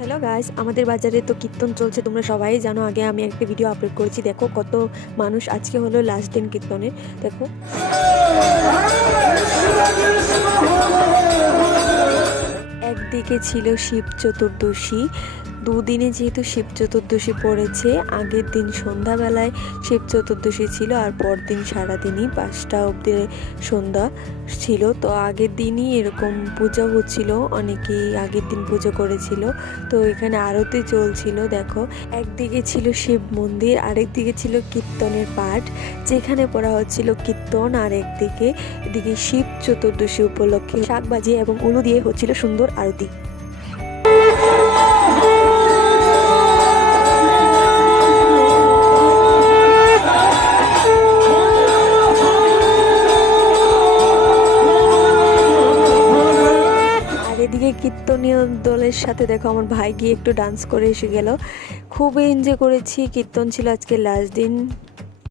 Hello guys, আমাদের বাজারে তো কীর্তন চলছে, তোমরা সবাই জানো। আগে আমি একটা ভিডিও আপলোড করেছি, দেখো কত মানুষ। আজকে হলো লাস্ট দিন কীর্তনের। দেখো একদিকে ছিল শিব চতুর্দশী। দুদিনে যেহেতু শিব চতুর্দশী পড়েছে, আগের দিন সন্ধ্যাবেলায় শিব চতুর্দশী ছিল আর পরদিন সারাদিনই 5টা অবধি সন্ধ্যা ছিল। তো আগের দিনই এরকম পূজা হচ্ছিল, অনেকেই আগের দিন পুজো করেছিল। তো এখানে আরতি চলছিল। দেখো একদিকে ছিল শিব মন্দির, আরেকদিকে ছিল কীর্তনের পাঠ যেখানে পড়া হচ্ছিল কীর্তন, আর এদিকে শিব চতুর্দশী উপলক্ষে শাকবাজি এবং উলু দিয়ে হচ্ছিল সুন্দর আরতি। এদিকে কীর্তনীয় দলের সাথে দেখো আমার ভাই গিয়ে একটু ডান্স করে এসে গেল। খুবই এনজয় করেছি। কীর্তন ছিল আজকে লাস্ট দিন।